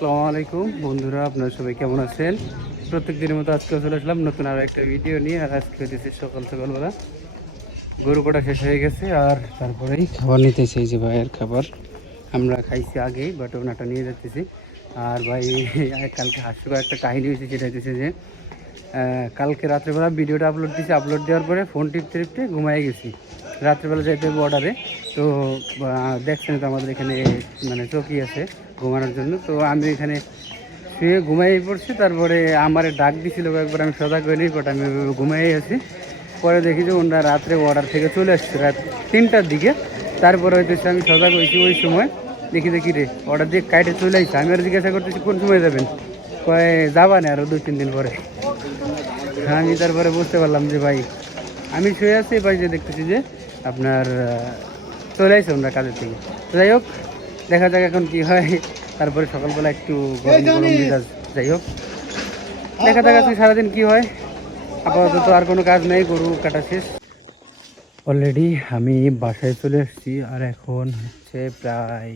আসসালামু আলাইকুম। বন্ধুরা, আপনারা সবাই কেমন আছেন? প্রত্যেক দিনের মতো আজকে চলে আসলাম নতুন আর একটা ভিডিও নিয়ে, আর আজকে হতেছে সকাল সকালবেলা। গরু কটা শেষ হয়ে গেছে, আর তারপরেই খাবার এই যে ভাইয়ের খাবার। আমরা খাইছি আগেই বাট ওনাটা নিয়ে যাচ্তেছি আর ভাই, কালকে হাস্যকর একটা কাহিনী হয়েছে সেটা হচ্ছে যে কালকে রাত্রেবেলা ভিডিওটা আপলোড দিয়েছি আপলোড দেওয়ার পরে ফোন টিপতে টিপতে ঘুমাই গেছি। রাত্রেবেলা যাইতে হবে অর্ডারে তো দেখছেন তো আমাদের এখানে মানে চৌকি আছে। ঘুমানোর জন্য। তো আমি এখানে শুয়ে ঘুমাই পড়ছি। তারপরে আমার ডাক দিছিল একবার, আমি সজাগ নিই বাট আমি ঘুমাই আছি। পরে দেখি যে ওনারা রাত্রে অর্ডার থেকে চলে আসছে, রাত তিনটার দিকে। তারপরে হইতেছে আমি সজাগ হয়েছি ওই সময়। দেখি দেখি রে অর্ডার দিয়ে কাইটে চলে আসছে আমি আর জিজ্ঞাসা করতেছি, কোন সময় যাবেন? কয়, যাবা না আরও দুই তিন দিন পরে। আমি তারপরে বুঝতে পারলাম যে ভাই, আমি শুয়ে আছি ভাই যে দেখতেছি যে আপনার চলে আসছে ওনারা কাজের থেকে যাই হোক দেখা যাক এখন কি হয়। তারপরে সকালবেলা একটু গরম গরম মেজাজ যাই হোক। দেখা যাক আজকে সারাদিন কি হয়। আপাতত আর কোনো কাজ নেই গরু কাটা শেষ। অলরেডি আমি বাসায় চলে এসেছি আর এখন হচ্ছে প্রায়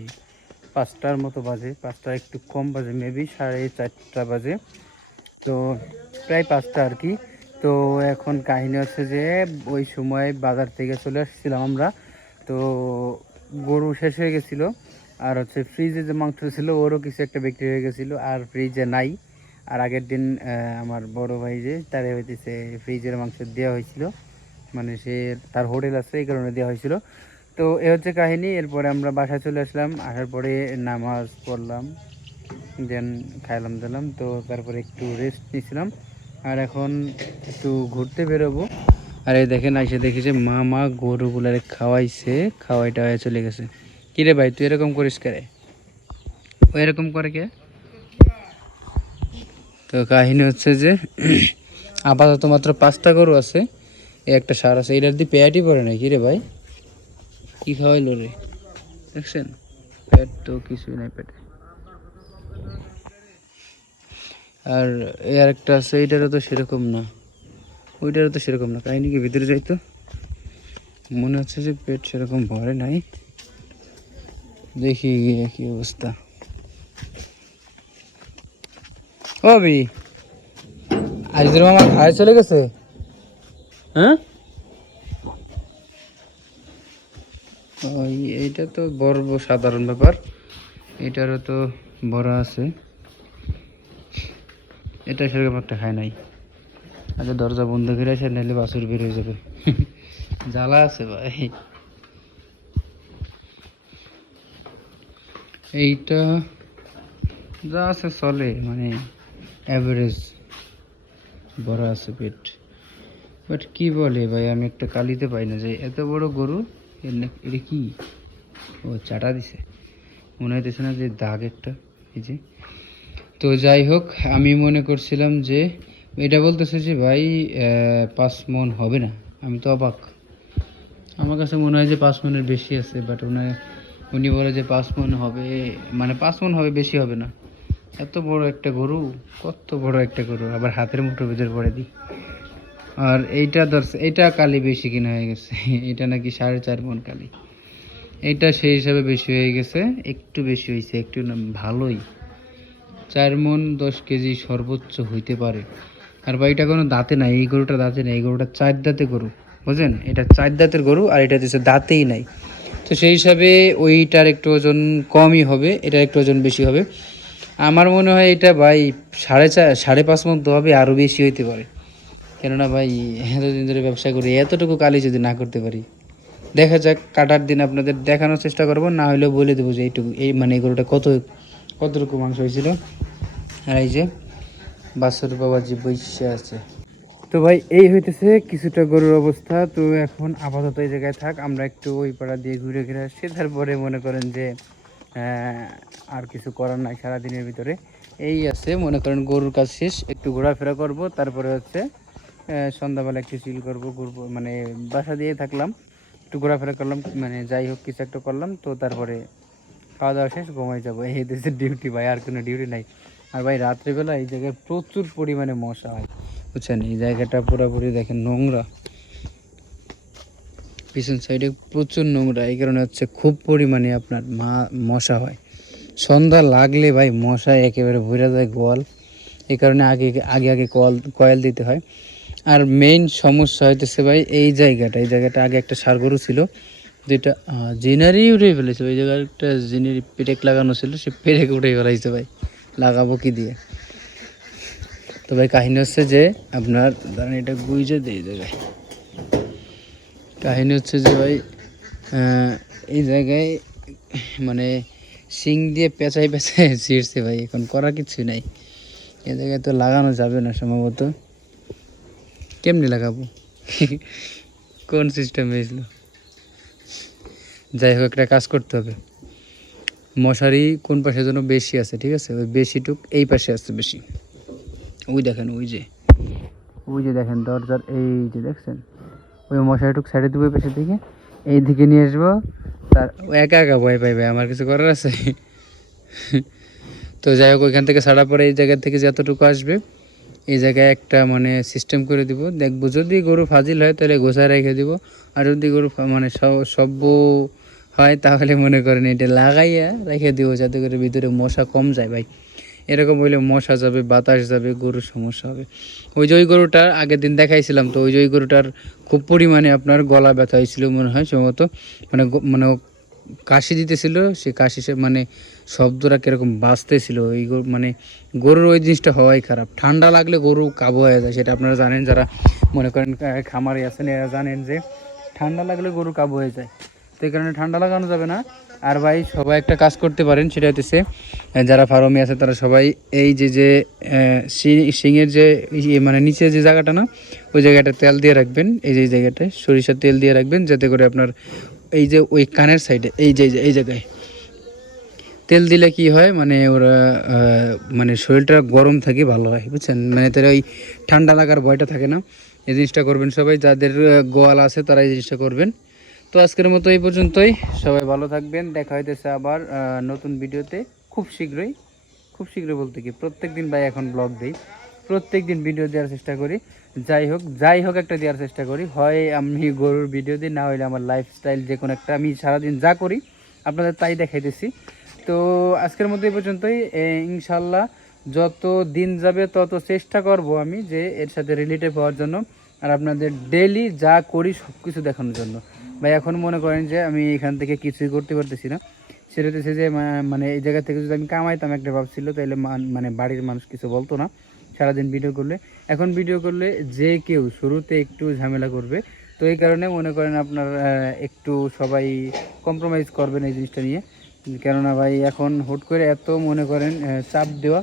পাঁচটার মতো বাজে। পাঁচটা একটু কম বাজে মেবি সাড়ে চারটা বাজে। তো প্রায় পাঁচটা আর কি। তো এখন কাহিনী হচ্ছে যে ওই সময় বাজার থেকে চলে আসছিলাম আমরা। তো গরু শেষ হয়ে গেছিল। আর হচ্ছে ফ্রিজে যে মাংস ছিল, ওরও কিছু একটা বিক্রি হয়ে গেছিল, আর ফ্রিজে নাই। আর আগের দিন আমার বড় ভাই যে, তারে হইতেছে ফ্রিজের মাংস দেওয়া হয়েছিল। মানে সে তার হোটেল আছে, এই কারণে দেওয়া হয়েছিল। তো এ হচ্ছে কাহিনী, এরপরে আমরা বাসায় চলে আসলাম। আসার পরে নামাজ পড়লাম, দেন খাইলাম, দিলাম। তো তারপরে একটু রেস্ট নিয়েছিলাম আর এখন একটু ঘুরতে বেরোবো। আর এই দেখেন এসে দেখেছে মা মা গরুগুলারে খাওয়াইছে খাওয়াই টাওয়াই চলে গেছে। কিরে ভাই, তুই এরকম করিস কে? ও এরকম করে কে? তো কাহিনী হচ্ছে যে, আপাতত মাত্র পাঁচটা গরু আছে এই একটা সার আছে। এটার দিয়ে পেয়াটি পড়ে না কি রে ভাই? কি খাওয়াইলো রে? দেখছেন? পেট তো কিছুই নাই পেটে। আর এই আরেকটা আছে, এইটারও তো সেরকম না। ওইটারও তো সেরকম না। কাহিনী কি ভিতরে যাইতো? মনে হচ্ছে যে পেট সেরকম ভরে নাই। দেখি গিয়ে কি অবস্থা। ও বি আজ আমার ঘাড়ে চলে গেছে? হ্যাঁ? এইটা তো বড় সাধারণ ব্যাপার। এটারও তো বড় আছে। এটা সেরকম একটা খায় নাই। আচ্ছা দরজা বন্ধ করে আছে নাহলে বাসুর বের হয়ে যাবে। জ্বালা আছে ভাই। এইটা যা আছে চলে মানে অ্যাভারেজ বড় আছে পেট। বাট কি বলে ভাই, আমি একটা কালিতে পাই না যে এত বড় গরু এটা কি? ও চাটা দিছে। মনে হইতেছে না যে দাগ একটা, এই যে। তো যাই হোক, আমি মনে করছিলাম যে এটা বলতেছে যে ভাই পাঁচ মন হবে না। আমি তো অবাক। আমার কাছে মনে হয় যে পাঁচ মনের বেশি আছে বাট উনি উনি বলে যে পাঁচ মন হবে মানে পাঁচ মন হবে, বেশি হবে না। এত বড় একটা গরু, কত বড় একটা গরু, আবার হাতের মুঠোর ভিতর পড়ে দিই আর এইটা ধরছে এইটা কালি বেশি কিনা হয়ে গেছে, এটা নাকি সাড়ে চার মন কালি। এইটা সেই হিসাবে বেশি হয়ে গেছে, একটু বেশি হয়েছে, একটু ভালোই। চার মন দশ কেজি সর্বোচ্চ হইতে পারে। আর ভাই, এটা কোনো দাঁতে নাই, এই গরুটা দাঁতে নাই, এই গরুটা চার দাঁতে গরু বুঝলেন এটা চার দাঁতের গরু আর এটা হচ্ছে দাঁতেই নাই। তো সেই হিসাবে ওইটার একটু ওজন কমই হবে, এটার একটু ওজন বেশি হবে। আমার মনে হয় এটা ভাই সাড়ে চার সাড়ে পাঁচ মন তো হবে আরও বেশি হইতে পারে। কেননা ভাই, এতদিন ধরে ব্যবসা করি এতটুকু কালি যদি না করতে পারি। দেখা যাক, কাটার দিন আপনাদের দেখানোর চেষ্টা করব, না হলেও বলে দেবো যে এইটুকু, এই মানে এই গরুটা কত, কতটুকু মাংস হয়েছিল। আর এই যে বাসুর বাবাজি বৈশা আছে। তো ভাই, এই হইতেছে কিছুটা গরুর অবস্থা। তো এখন আপাতত এই জায়গায় থাক, আমরা একটু ওই পাড়া দিয়ে ঘুরে ঘুরে আসছি তারপরে মনে করেন যে আর কিছু করার নাই সারাদিনের ভিতরে। এই আছে, মনে করেন গরুর কাজ শেষ, একটু ঘোরাফেরা করব। তারপরে হচ্ছে সন্ধ্যাবেলা একটু চিল করব, ঘুরবো। মানে বাসা দিয়ে থাকলাম, একটু ঘোরাফেরা করলাম মানে যাই হোক, কিছু একটা করলাম। তো তারপরে খাওয়া দাওয়া শেষ, ঘুমাই যাব। এই দেশের ডিউটি ভাই, আর কোনো ডিউটি নাই। আর ভাই, রাত্রিবেলা এই জায়গায় প্রচুর পরিমাণে মশা হয়। বুঝছেন? এই জায়গাটা পুরোপুরি দেখেন নোংরা। পিছন সাইডে প্রচুর নোংরা। এই কারণে হচ্ছে খুব পরিমাণে আপনার মা, মশা হয়। সন্ধ্যা লাগলে ভাই মশা একেবারে ভরে যায় গোয়াল। এই কারণে আগে আগে আগে কল, কয়েল দিতে হয়। আর মেইন সমস্যা হইতেছে ভাই এই জায়গাটা। এই জায়গাটা আগে একটা সার গরু ছিল, যেটা জিনারি উঠে ফেলেছে। ওই জায়গায় একটা জিনারি পেটেক লাগানো ছিল, সে পেরেক উঠে ফেলাইছে ভাই। লাগাবো কি দিয়ে? তো ভাই কাহিনী হচ্ছে যে আপনার ধরেন এটা গুইজে দিয়ে জায়গায় কাহিনী হচ্ছে যে ভাই এই জায়গায় মানে শিং দিয়ে পেঁচাই পেঁচাই ছিঁড়ছে ভাই, এখন করার কিছু নাই। এই জায়গায় তো লাগানো যাবে না সম্ভবত। কেমনি লাগাবো? কোন সিস্টেম হয়েছিল যাই হোক, একটা কাজ করতে হবে। মশারি কোন পাশে যেন বেশি আছে, ঠিক আছে? ওই বেশিটুক এই পাশে আছে বেশি। ওই দেখেন ওই যে। ওই যে দেখেন দরজার এই যে দেখছেন? ওই মশারিটুক সাইডে দেবো পাশে দিকে। এই দিকে নিয়ে আসব। তার একা একা ভয় পাইবে আমার কিছু করার আছে? তো যাই হোক ওইখান থেকে ছাড়া পরে এই জায়গা থেকে যতটুকু আসবে এই জায়গায় একটা মানে সিস্টেম করে দিব। দেখব যদি গরু ফাজিল হয় তাহলে গোসায় রেখে দিব। আর যদি গরু মানে সব- সভ্য হয় তাহলে মনে করেন এটা লাগাইয়া রেখে দিব যাতে করে ভিতরে মশা কম যায় ভাই। এরকম হইলে মশা যাবে, বাতাস যাবে, গরুর সমস্যা হবে। ওই যে ওই গরুটার আগের দিন দেখাইছিলাম তো, ওই যে ওই গরুটার খুব পরিমাণে আপনার গলা ব্যথা হয়েছিল মনে হয় সম্ভবত। মানে মানে কাশি দিতেছিল, সে কাশি সে মানে শব্দটা কীরকম বাজতেছিল। ওই মানে গরুর ওই জিনিসটা হওয়াই খারাপ। ঠান্ডা লাগলে গরু কাবু হয়ে যায়, সেটা আপনারা জানেন। যারা মনে করেন খামারে আছেন, এরা জানেন যে ঠান্ডা লাগলে গরু কাবু হয়ে যায়। তো এই কারণে ঠান্ডা লাগানো যাবে না। আর ভাই, সবাই একটা কাজ করতে পারেন, সেটা হচ্ছে যারা ফার্মে আছে, তারা সবাই এই যে যে শিঙের যে ইয়ে মানে নিচে যে জায়গাটা না, ওই জায়গাটা তেল দিয়ে রাখবেন। এই যে, এই জায়গাটায় সরিষার তেল দিয়ে রাখবেন, যাতে করে আপনার এই যে, ওই কানের সাইডে, এই যে- এই জায়গায় তেল দিলে কি হয় মানে ওরা মানে শরীরটা গরম থাকে, ভালো হয়, বুঝছেন? মানে তার ওই ঠান্ডা লাগার ভয়টা থাকে না। এই জিনিসটা করবেন সবাই, যাদের গোয়াল আছে, তারা এই জিনিসটা করবেন। তো আজকের মতো এই পর্যন্তই। সবাই ভালো থাকবেন, দেখা হইতেছে আবার নতুন ভিডিওতে। খুব শীঘ্রই খুব শীঘ্রই বলতে কি, প্রত্যেক দিন ভাই এখন ব্লগ দিই। প্রত্যেক দিন ভিডিও দেওয়ার চেষ্টা করি। যাই হোক যাই হোক একটা দেওয়ার চেষ্টা করি। হয় আমি গরুর ভিডিও দিই, না হলে আমার লাইফস্টাইল যে কোনো একটা, আমি সারাদিন যা করি, আপনাদের তাই দেখাইতেছি। তো আজকের মতো এই পর্যন্তই। ইনশাল্লাহ যত দিন যাবে, তত চেষ্টা করব আমি যে এর সাথে রিলেটেড হওয়ার জন্য আর আপনাদের ডেলি যা করি সব কিছু দেখানোর জন্য। ভাই, এখন মনে করেন যে আমি এখান থেকে কিছুই করতে পারতেছি না। সেটা হচ্ছে যে মানে এই জায়গা থেকে যদি আমি কামাইতাম, একটা ভাবছিল তাহলে মান- বাড়ির মানুষ কিছু বলতো না। সারাদিন ভিডিও করলে। এখন ভিডিও করলে যে কেউ শুরুতে একটু ঝামেলা করবে। তো এই কারণে মনে করেন আপনার একটু সবাই কম্প্রোমাইজ করবেন এই জিনিসটা নিয়ে। কেননা ভাই, এখন হুট করে এত মনে করেন চাপ দেওয়া।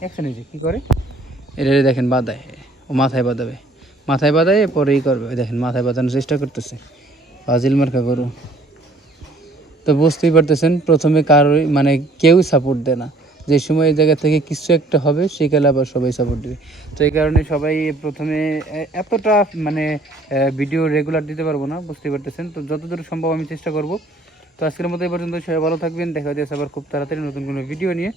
একশো নিজে কী করে? এটা দেখেন বাদায়, ও মাথায় বাঁধাবে মাথায় বাঁধায় পরেই করবে। দেখেন মাথায় বাঁধানোর চেষ্টা করতেছে। ফাজিল মার্কা গরু। তো বুঝতেই পারতেছেন, প্রথমে কারোই মানে কেউ সাপোর্ট দেয় না। যে সময় এই জায়গা থেকে কিছু একটা হবে সেকালে আবার সবাই সাপোর্ট দেবে। তো এই কারণে সবাই প্রথমে এতটা মানে ভিডিও রেগুলার দিতে পারব না, বুঝতেই পারতেছেন। তো যতদূর সম্ভব আমি চেষ্টা করব। তো আজকের মতো এই পর্যন্ত সবাই ভালো থাকবেন। দেখা যাচ্ছে আবার খুব তাড়াতাড়ি নতুন কোনো ভিডিও নিয়ে।